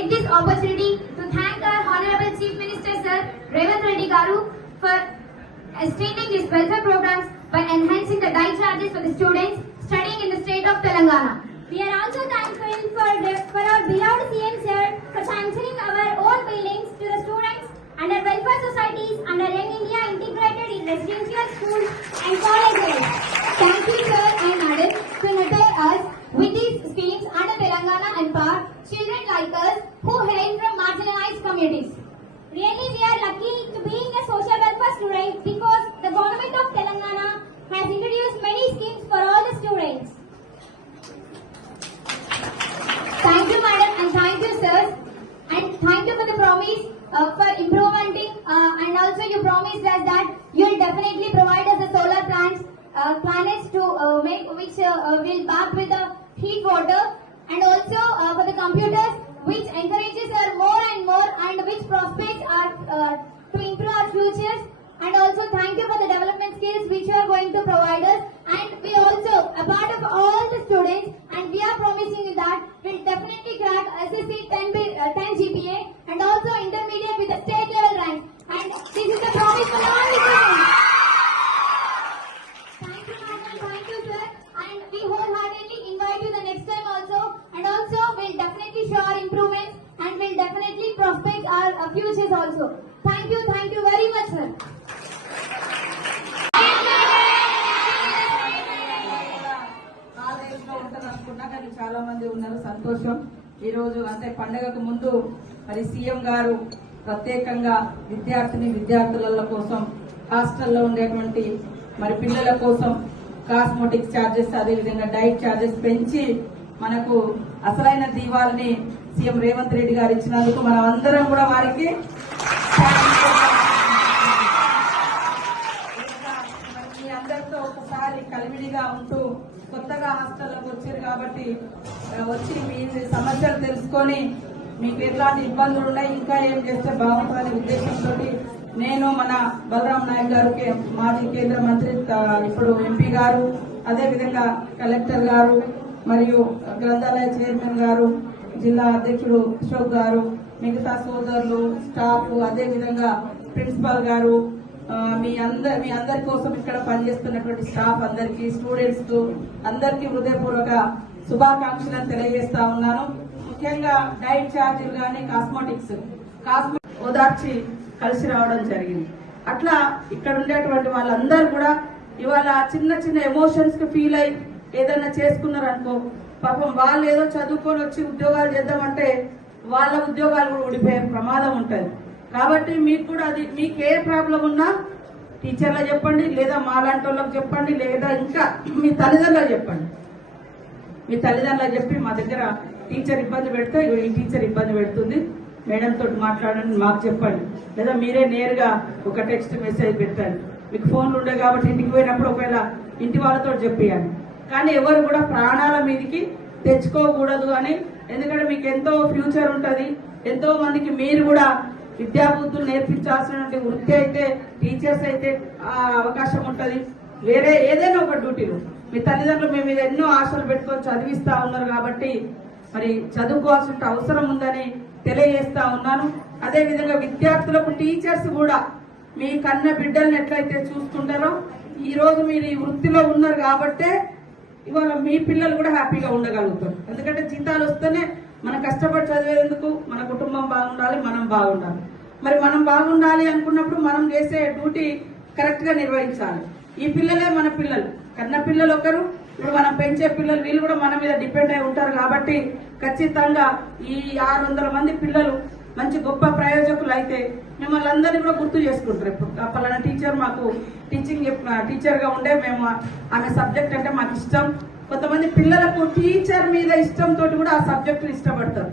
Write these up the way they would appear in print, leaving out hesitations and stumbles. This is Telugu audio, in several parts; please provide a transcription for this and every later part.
take this opportunity to thank our Honorable Chief Minister Sir Revanth Reddy Garu for extending these welfare programs by enhancing the diet charges for the students studying in the state of Telangana. We are also thankful for our beloved CM Sir for sanctioning our own buildings to the students under welfare societies under Young India integrated in residential schools and colleges. Thank you, sir and madam, to nurture us with these schemes under Telangana Empower children like us who hail from marginalized communities. Really, we are lucky to being a social welfare student because the government of Telangana has introduced many schemes for all the students. Thank you, madam, and thank you, sirs, and thank you for the promise for improving, and also you promised us that you will definitely provide us the solar planets to make which will bath with the heat water, and also for the computers which encourages us more and more and which prospects are to improve our futures. And also thank you for the development skills which you are going to provide us. And we also, a part of all the students, and we are promising you that we'll definitely crack SSC 10 GPA and also intermediate with the state level rank. And this is a promise for all the students. Thank you, madam. Thank you, sir. And we wholeheartedly invite you the next time also. And also we'll definitely show our improvements and we'll definitely prospect our futures also. Thank you very much, sir. కానీ చాలా మంది ఉన్నారు. సంతోషం. ఈ రోజు అంటే పండుగకు ముందు మరి సీఎం గారు ప్రత్యేకంగా విద్యార్థుల కోసం హాస్టల్లో ఉండేటువంటి మరి పిల్లల కోసం కాస్మెటిక్స్ ఛార్జెస్ అదేవిధంగా డైట్ ఛార్జెస్ పెంచి మనకు అసలైన దీవాల్ని సీఎం రేవంత్ రెడ్డి గారు ఇచ్చినందుకు మనం అందరం కూడా వారికి మీ అందరితో ఒకసారి కలివిడిగా ఉంటూ కొత్తగా హాస్టల్లోకి వచ్చారు కాబట్టి వచ్చి మీ సమస్యలు తెలుసుకొని మీకు ఎట్లాంటి ఇబ్బందులు ఉన్నాయి ఇంకా ఏం చేస్తే బాగుంటుందనే ఉద్దేశంతో నేను మన బలరాం నాయక్ గారికి మాజీ కేంద్ర మంత్రి ఇప్పుడు ఎంపీ గారు అదేవిధంగా కలెక్టర్ గారు మరియు గ్రంథాలయ చైర్మన్ గారు జిల్లా అధ్యక్షుడు అశోక్ గారు మిగతా సోదరులు స్టాఫ్ అదేవిధంగా ప్రిన్సిపాల్ గారు మీ అందరి కోసం ఇక్కడ పనిచేస్తున్నటువంటి స్టాఫ్ అందరికి స్టూడెంట్స్ కు అందరికి హృదయపూర్వక శుభాకాంక్షలను తెలియజేస్తా ఉన్నాను. ముఖ్యంగా డైట్ ఛార్జీలు కానీ కాస్మెటిక్స్ ఓదార్చి కలిసి రావడం జరిగింది. అట్లా ఇక్కడ ఉండేటువంటి వాళ్ళందరూ కూడా ఇవాళ చిన్న చిన్న ఎమోషన్స్ కి ఫీల్ అయి ఏదైనా చేసుకున్నారు అనుకో పాపం వాళ్ళు ఏదో చదువుకొని వచ్చి ఉద్యోగాలు చేద్దామంటే వాళ్ళ ఉద్యోగాలు కూడా ఊడిపోయే ప్రమాదం ఉంటుంది. కాబట్టి మీకు కూడా అది మీకు ఏ ప్రాబ్లం ఉన్నా టీచర్లకు చెప్పండి లేదా మాలాంటి వాళ్ళకి చెప్పండి లేదా ఇంకా మీ తల్లిదండ్రులకు చెప్పండి. మీ తల్లిదండ్రులకు చెప్పి మా దగ్గర టీచర్ ఇబ్బంది పెడితే ఈ టీచర్ ఇబ్బంది పెడుతుంది మేడం తోటి మాట్లాడండి మాకు చెప్పండి లేదా మీరే నేరుగా ఒక టెక్స్ట్ మెసేజ్ పెట్టండి. మీకు ఫోన్లు ఉండే కాబట్టి ఇంటికి పోయినప్పుడు ఒకవేళ ఇంటి వాళ్ళతో చెప్పేయండి. కానీ ఎవరు కూడా ప్రాణాల మీదకి తెచ్చుకోకూడదు అని, ఎందుకంటే మీకు ఎంతో ఫ్యూచర్ ఉంటుంది. ఎంతో మందికి మీరు కూడా విద్యాబుద్ధులు నేర్పించాల్సిన వృత్తి అయితే టీచర్స్ అయితే అవకాశం ఉంటుంది. వేరే ఏదైనా ఒక డ్యూటీలు మీ తల్లిదండ్రులు మీ మీద ఎన్నో ఆశలు పెట్టుకొని చదివిస్తా ఉన్నారు కాబట్టి మరి చదువుకోవాల్సిన అవసరం ఉందని తెలియజేస్తా ఉన్నాను. అదేవిధంగా విద్యార్థులకు టీచర్స్ కూడా మీ కన్న బిడ్డలను ఎట్లయితే చూసుకుంటారో ఈ రోజు మీరు ఈ వృత్తిలో ఉన్నారు కాబట్టే ఇవాళ మీ పిల్లలు కూడా హ్యాపీగా ఉండగలుగుతారు. ఎందుకంటే జీతాలు వస్తేనే మనం కష్టపడి చదివేందుకు మన కుటుంబం బాగుండాలి, మనం బాగుండాలి. మరి మనం బాగుండాలి అనుకున్నప్పుడు మనం చేసే డ్యూటీ కరెక్ట్ గా నిర్వహించాలి. ఈ పిల్లలే మన పిల్లలు, కన్న పిల్లలు ఒకరు, ఇప్పుడు మనం పెంచే పిల్లలు వీళ్ళు కూడా మన మీద డిపెండ్ అయి ఉంటారు. కాబట్టి ఖచ్చితంగా ఈ 600 మంది పిల్లలు మంచి గొప్ప ప్రయోజకులు అయితే మిమ్మల్ని అందరినీ కూడా గుర్తు చేసుకుంటారు. ఇప్పుడు పలానా టీచర్ మాకు టీచర్ గా ఉండే మేము ఆమె సబ్జెక్ట్ అంటే మాకు ఇష్టం. కొంతమంది పిల్లలకు టీచర్ మీద ఇష్టంతో కూడా ఆ సబ్జెక్టు ఇష్టపడతారు.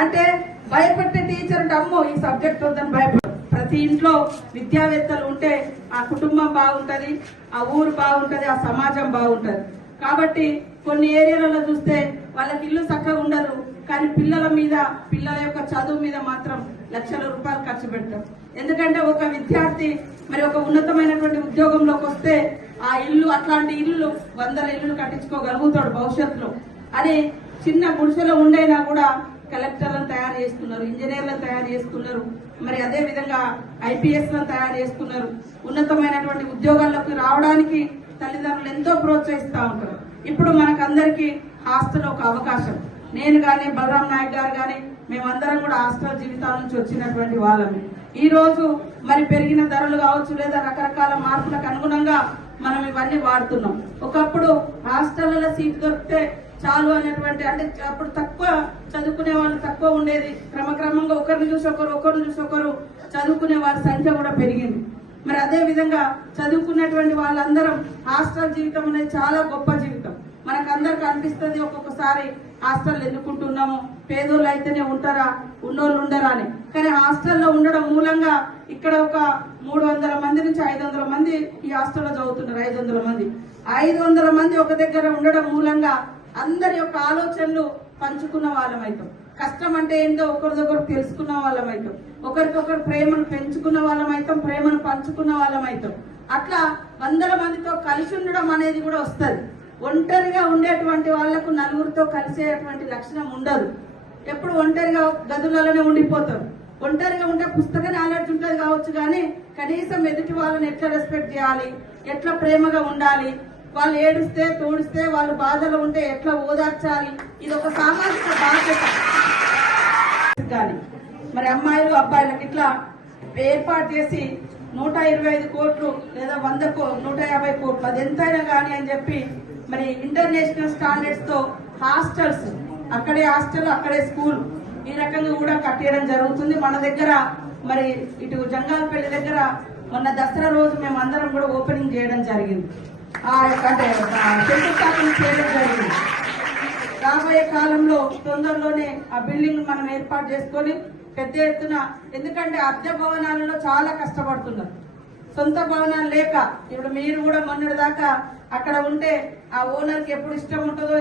అంటే భయపెట్టే టీచర్ అంటే అమ్మో ఈ సబ్జెక్ట్ వద్దని భయపడతారు. ప్రతి ఇంట్లో విద్యావేత్తలు ఉంటే ఆ కుటుంబం బాగుంటది, ఆ ఊరు బాగుంటది, ఆ సమాజం బాగుంటది. కాబట్టి కొన్ని ఏరియాలలో చూస్తే వాళ్ళకి ఇల్లు చక్కగా ఉండరు, కానీ పిల్లల యొక్క చదువు మీద మాత్రం లక్షల రూపాయలు ఖర్చు పెడతారు. ఎందుకంటే ఒక విద్యార్థి మరి ఒక ఉన్నతమైనటువంటి ఉద్యోగంలోకి వస్తే ఆ ఇల్లు అట్లాంటి ఇల్లు 100 ఇల్లులు కట్టించుకోగలుగుతాడు భవిష్యత్తులో. అని చిన్న గుడిసెలో ఉండైనా కూడా కలెక్టర్లను తయారు చేస్తున్నారు, ఇంజనీర్లను తయారు చేస్తున్నారు, మరి అదే విధంగా ఐపీఎస్లను తయారు చేస్తున్నారు. ఉన్నతమైనటువంటి ఉద్యోగాల్లోకి రావడానికి తల్లిదండ్రులు ఎంతో ప్రోత్సహిస్తూ ఉంటారు. ఇప్పుడు మనకందరికీ హాస్టల్ ఒక అవకాశం. నేను కానీ బలరాం నాయక్ గారు కానీ మేమందరం కూడా హాస్టల్ జీవితాల నుంచి వచ్చినటువంటి వాళ్ళమే. ఈ రోజు మరి పెరిగిన ధరలు కావచ్చు లేదా రకరకాల మార్పులకు అనుగుణంగా మనం ఇవన్నీ వాడుతున్నాం. ఒకప్పుడు హాస్టళ్లలో సీట్ దొరికితే చాలు అనేటువంటి, అంటే అప్పుడు తక్కువ చదువుకునే వాళ్ళు తక్కువ ఉండేది. క్రమక్రమంగా ఒకరిని చూసి ఒకరు చదువుకునే వాళ్ళ సంఖ్య కూడా పెరిగింది. మరి అదే విధంగా చదువుకున్నటువంటి వాళ్ళందరం హాస్టల్ జీవితం అనేది చాలా గొప్ప జీవితం. మనకందరికి అనిపిస్తుంది ఒక్కొక్కసారి హాస్టల్ ఎందుకుంటున్నాము, పేదోళ్ళు అయితేనే ఉంటారా, ఉన్నోళ్ళు ఉండరా అని. కానీ హాస్టల్లో ఉండడం మూలంగా ఇక్కడ ఒక 300 మంది నుంచి 500 మంది ఈ హాస్టల్లో చదువుతున్నారు. 500 మంది ఒక దగ్గర ఉండడం మూలంగా అందరి యొక్క ఆలోచనలు పంచుకున్న వాళ్ళం అవుతాం. కష్టం అంటే ఏంటో ఒకరిదొకరు తెలుసుకున్న వాళ్ళం అవుతాం. ఒకరికొకరు ప్రేమను పెంచుకున్న వాళ్ళం అవుతాం, ప్రేమను పంచుకున్న వాళ్ళం అవుతాం. అట్లా 100 మందితో కలిసి ఉండడం అనేది కూడా వస్తుంది. ఒంటరిగా ఉండేటువంటి వాళ్లకు నలుగురితో కలిసేటువంటి లక్షణం ఉండదు. ఎప్పుడు ఒంటరిగా గదులలోనే ఉండిపోతారు. ఒంటరిగా ఉంటే పుస్తక నాలెడ్జ్ ఉంటుంది కావచ్చు, కానీ కనీసం ఎదుటి వాళ్ళని ఎట్లా రెస్పెక్ట్ చేయాలి, ఎట్లా ప్రేమగా ఉండాలి, వాళ్ళు ఏడుస్తే తోడిస్తే, వాళ్ళు బాధలో ఉంటే ఎట్లా ఓదార్చాలి, ఇది ఒక సామాజిక బాధ్యత. కానీ మరి అమ్మాయిలు అబ్బాయిలకు ఇట్లా ఏర్పాటు చేసి 125 కోట్లు లేదా 150 కోట్లు అది ఎంతైనా కానీ అని చెప్పి మరి ఇంటర్నేషనల్ స్టాండర్డ్స్ తో హాస్టల్స్, అక్కడే హాస్టల్ అక్కడే స్కూల్, ఈ రకంగా కూడా కట్టేయడం జరుగుతుంది. మన దగ్గర మరి ఇటు జంగాలపల్లి దగ్గర మొన్న దసరా రోజు మేము అందరం కూడా ఓపెనింగ్ చేయడం జరిగింది. అంటే శంకుస్థాపన చేయడం జరిగింది. రాబోయే కాలంలో తొందరలోనే ఆ బిల్డింగ్ మనం ఏర్పాటు చేసుకొని పెద్ద ఎత్తున, ఎందుకంటే అద్దె భవనాలలో చాలా కష్టపడుతున్నారు. సొంత భవనాలు లేక ఇప్పుడు మీరు కూడా మొన్నటి దాకా అక్కడ ఉంటే ఆ ఓనర్కి ఎప్పుడు ఇష్టం ఉంటుందో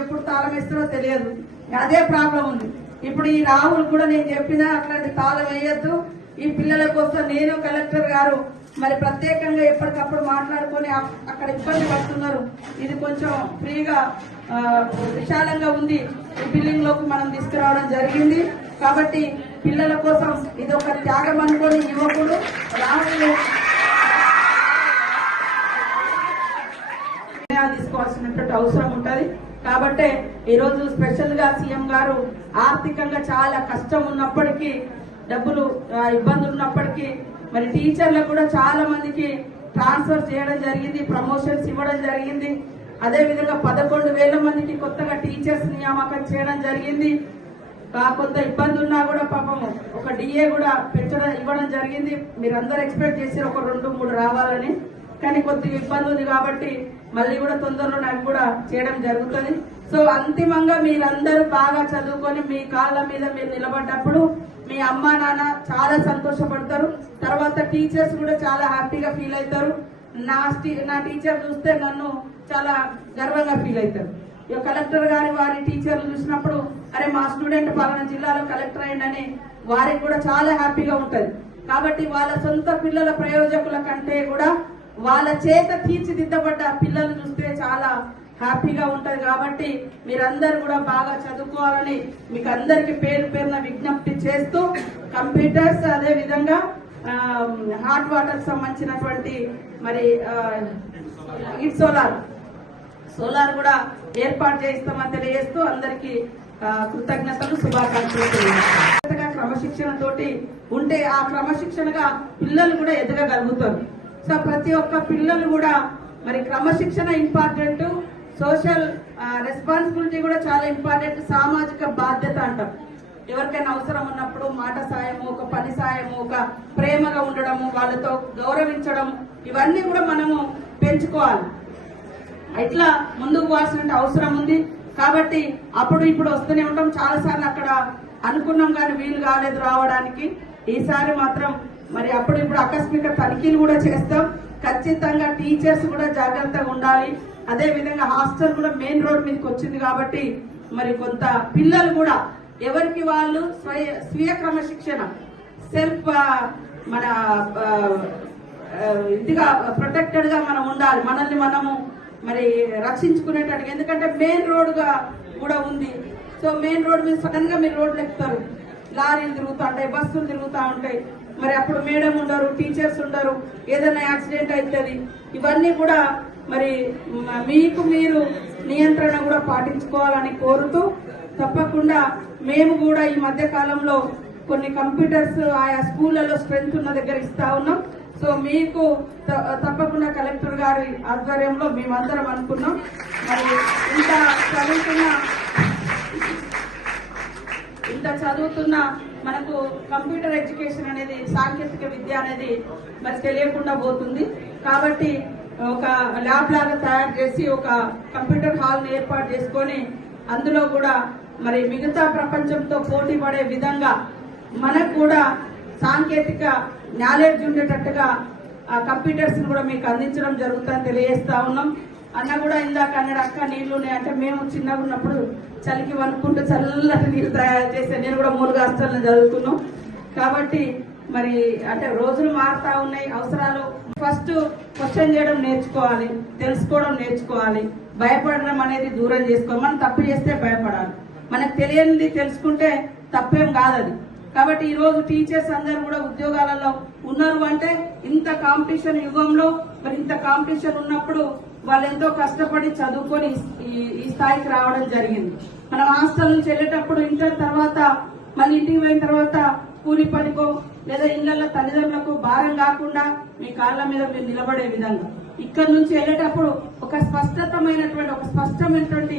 ఎప్పుడు తాళం వేస్తారో తెలియదు. అదే ప్రాబ్లం ఉంది. ఇప్పుడు ఈ రాహుల్ కూడా నేను చెప్పినా అట్లాంటి తాళం వేయద్దు. ఈ పిల్లల కోసం నేను కలెక్టర్ గారు మరి ప్రత్యేకంగా ఎప్పటికప్పుడు మాట్లాడుకొని అక్కడ ఇబ్బంది పడుతున్నారు. ఇది కొంచెం ఫ్రీగా విశాలంగా ఉంది, ఈ బిల్డింగ్ లోకి మనం తీసుకురావడం జరిగింది. కాబట్టి పిల్లల కోసం ఇది ఒక త్యాగం అనుకొని యువకుడు రాహుల్ తీసుకోవాల్సినటువంటి అవసరం ఉంటది. కాబట్టి ఈ రోజు స్పెషల్ గా సీఎం గారు ఆర్థికంగా చాలా కష్టం ఉన్నప్పటికీ, డబ్బులు ఇబ్బందులు ఉన్నప్పటికీ మరి టీచర్లకు కూడా చాలా మందికి ట్రాన్స్ఫర్ చేయడం జరిగింది, ప్రమోషన్స్ ఇవ్వడం జరిగింది. అదే విధంగా 11,000 మందికి కొత్తగా టీచర్స్ నియామకం చేయడం జరిగింది. కొంత ఇబ్బంది ఉన్నా కూడా పాపం ఒక డిఏ కూడా ఇవ్వడం జరిగింది. మీరందరూ ఎక్స్పెక్ట్ చేశారు ఒక 2-3 రావాలని, కానీ కొద్దిగా ఇబ్బంది ఉంది కాబట్టి మళ్ళీ కూడా తొందరలో నాకు కూడా చేయడం జరుగుతుంది. సో అంతిమంగా మీరందరూ బాగా చదువుకొని మీ కాళ్ళ మీద మీరు నిలబడ్డప్పుడు మీ అమ్మా నాన్న చాలా సంతోషపడతారు. తర్వాత టీచర్స్ కూడా చాలా హ్యాపీగా ఫీల్ అవుతారు. నా టీచర్ చూస్తే నన్ను చాలా గర్వంగా ఫీల్ అవుతారు. కలెక్టర్ గారి వారి టీచర్లు చూసినప్పుడు అరే మా స్టూడెంట్ పలానా జిల్లాలో కలెక్టర్ అయిందని వారికి కూడా చాలా హ్యాపీగా ఉంటది. కాబట్టి వాళ్ళ సొంత పిల్లల ప్రయోజకుల కంటే కూడా వాళ్ళ చేత తీర్చిదిద్దబడ్డ పిల్లలు చూస్తే చాలా హ్యాపీగా ఉంటది. కాబట్టి మీరందరూ కూడా బాగా చదువుకోవాలని మీకు అందరికి పేరు పేరున విజ్ఞప్తి చేస్తూ, కంప్యూటర్స్ అదే విధంగా హాట్ వాటర్ సంబంధించినటువంటి మరి సోలార్ కూడా ఏర్పాటు చేస్తామని తెలియజేస్తూ అందరికీ కృతజ్ఞతలు, శుభాకాంక్షలు. క్రమశిక్షణ తోటి ఉంటే ఆ క్రమశిక్షణగా పిల్లలు కూడా ఎదగగలుగుతారు. సో ప్రతి ఒక్క పిల్లలు కూడా మరి క్రమశిక్షణ ఇంపార్టెంట్, సోషల్ రెస్పాన్సిబిలిటీ కూడా చాలా ఇంపార్టెంట్. సామాజిక బాధ్యత అంటాం. ఎవరికైనా అవసరం ఉన్నప్పుడు మాట సాయము, ఒక పని సాయము, ఒక ప్రేమగా ఉండడము, వాళ్ళతో గౌరవించడం, ఇవన్నీ కూడా మనము పెంచుకోవాలి. ఇట్లా ముందుకు పోవాల్సిన అవసరం ఉంది. కాబట్టి అప్పుడు ఇప్పుడు వస్తూనే ఉంటాం. చాలా సార్లు అక్కడ అనుకున్నాం కానీ వీలు కాలేదు రావడానికి. ఈసారి మాత్రం మరి అప్పుడు ఇప్పుడు ఆకస్మిక తనిఖీలు కూడా చేస్తాం. ఖచ్చితంగా టీచర్స్ కూడా జాగ్రత్తగా ఉండాలి. అదే విధంగా హాస్టల్ కూడా మెయిన్ రోడ్ మీదకి వచ్చింది కాబట్టి మరి కొంత పిల్లలు కూడా ఎవరికి వాళ్ళు స్వీయ క్రమశిక్షణ, సెల్ఫ్ మన ఇదిగా ప్రొటెక్టెడ్ గా మనం ఉండాలి. మనల్ని మనము మరి రక్షించుకునేటట్టుగా, ఎందుకంటే మెయిన్ రోడ్ గా కూడా ఉంది. సో మెయిన్ రోడ్ మీద సడన్ గా మీరు రోడ్లు ఎక్కుతారు, లారీలు తిరుగుతూ ఉంటాయి, బస్సులు తిరుగుతూ ఉంటాయి. మరి అప్పుడు మేడం ఉండరు, టీచర్స్ ఉండరు, ఏదైనా యాక్సిడెంట్ అవుతుంది. ఇవన్నీ కూడా మరి మీకు మీరు నియంత్రణ కూడా పాటించుకోవాలని కోరుతూ, తప్పకుండా మేము కూడా ఈ మధ్య కాలంలో కొన్ని కంప్యూటర్స్ ఆయా స్కూళ్లలో స్ట్రెంత్ ఉన్న దగ్గర ఇస్తా ఉన్నాం. సో మీకు తప్పకుండా కలెక్టర్ గారి ఆధ్వర్యంలో మేమందరం అనుకున్నాం. మరి ఇంత చదువుతున్న మనకు కంప్యూటర్ ఎడ్యుకేషన్ అనేది, సాంకేతిక విద్య అనేది మరి తెలియకుండా పోతుంది. కాబట్టి ఒక ల్యాబ్ లాగా తయారు చేసి ఒక కంప్యూటర్ హాల్ ని ఏర్పాటు చేసుకొని అందులో కూడా మరి మిగతా ప్రపంచంతో పోటీ పడే విధంగా మనకు కూడా సాంకేతిక నాలెడ్జ్ ఉండేటట్టుగా ఆ కంప్యూటర్స్ కూడా మీకు అందించడం జరుగుతుందని తెలియజేస్తా ఉన్నాం. అన్న కూడా ఇందాక అన్నాడు, అక్క నీళ్లు అంటే మేము చిన్నగా ఉన్నప్పుడు చలికి వనుకుంటూ చల్లటి నీళ్లు తయారు చేస్తే నేను కూడా 3 హాస్టల్లో చదువుకున్నాం. కాబట్టి మరి అంటే రోజులు మారుతా ఉన్నాయి, అవసరాలు. ఫస్ట్ క్వశ్చన్ చేయడం నేర్చుకోవాలి, తెలుసుకోవడం నేర్చుకోవాలి, భయపడడం అనేది దూరం చేసుకోవాలి. మనం తప్పు చేస్తే భయపడాలి, మనకు తెలియనిది తెలుసుకుంటే తప్పేం కాదు అది. కాబట్టి ఈ రోజు టీచర్స్ అందరూ కూడా ఉద్యోగాలలో ఉన్నారు అంటే ఇంత కాంపిటీషన్ యుగంలో మరి ఇంత కాంపిటీషన్ ఉన్నప్పుడు వాళ్ళు ఎంతో కష్టపడి చదువుకొని ఈ స్థాయికి రావడం జరిగింది. మనం హాస్టల్ నుంచి వెళ్ళేటప్పుడు ఇంటర్ తర్వాత మళ్ళీ ఇంటికి పోయిన తర్వాత కూలి పనికో లేదా ఇళ్లలో తల్లిదండ్రులకు భారం కాకుండా మీ కాళ్ళ మీద మీరు నిలబడే విధంగా ఇక్కడ నుంచి వెళ్ళేటప్పుడు ఒక స్పష్టమైనటువంటి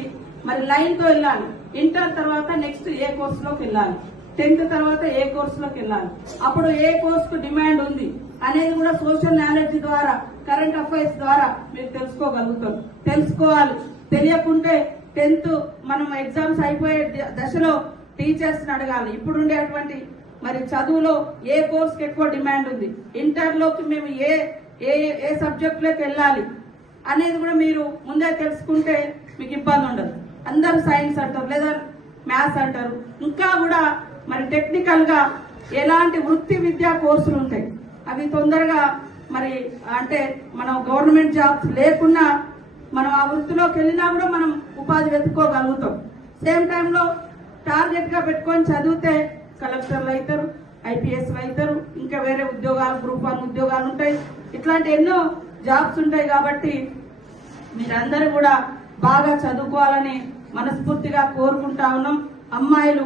మరి లైన్ తో వెళ్ళాలి. ఇంటర్ తర్వాత నెక్స్ట్ ఏ కోర్సులోకి వెళ్ళాలి, 10th తర్వాత ఏ కోర్సులోకి వెళ్ళాలి, అప్పుడు ఏ కోర్సుకు డిమాండ్ ఉంది అనేది కూడా సోషల్ నాలెడ్జ్ ద్వారా, కరెంట్ అఫైర్స్ ద్వారా మీరు తెలుసుకోగలుగుతారు. తెలుసుకోవాలి. తెలియకుంటే 10th మనం ఎగ్జామ్స్ అయిపోయే దశలో టీచర్స్ అడగాలి, ఇప్పుడు ఉండేటువంటి మరి చదువులో ఏ కోర్సుకి ఎక్కువ డిమాండ్ ఉంది, ఇంటర్లోకి మేము ఏ సబ్జెక్టులోకి వెళ్ళాలి అనేది కూడా మీరు ముందే తెలుసుకుంటే మీకు ఇబ్బంది ఉండదు. అందరూ సైన్స్ అంటారు లేదా మ్యాథ్స్ అంటారు. ఇంకా కూడా మరి టెక్నికల్ గా ఎలాంటి వృత్తి విద్యా కోర్సులు ఉంటాయి, అవి తొందరగా మరి అంటే మనం గవర్నమెంట్ జాబ్స్ లేకున్నా మనం ఆ వృత్తిలోకి వెళ్ళినా కూడా మనం ఉపాధి వెతుక్కోగలుగుతాం. సేమ్ టైంలో టార్గెట్ గా పెట్టుకొని చదివితే కలెక్టర్లు అవుతారు, ఐపీఎస్లు అవుతారు, ఇంకా వేరే ఉద్యోగాలు, గ్రూప్ 1 ఉద్యోగాలు ఉంటాయి. ఇట్లాంటి ఎన్నో జాబ్స్ ఉంటాయి. కాబట్టి మీరందరూ కూడా బాగా చదువుకోవాలని మనస్ఫూర్తిగా కోరుకుంటా ఉన్నాం. అమ్మాయిలు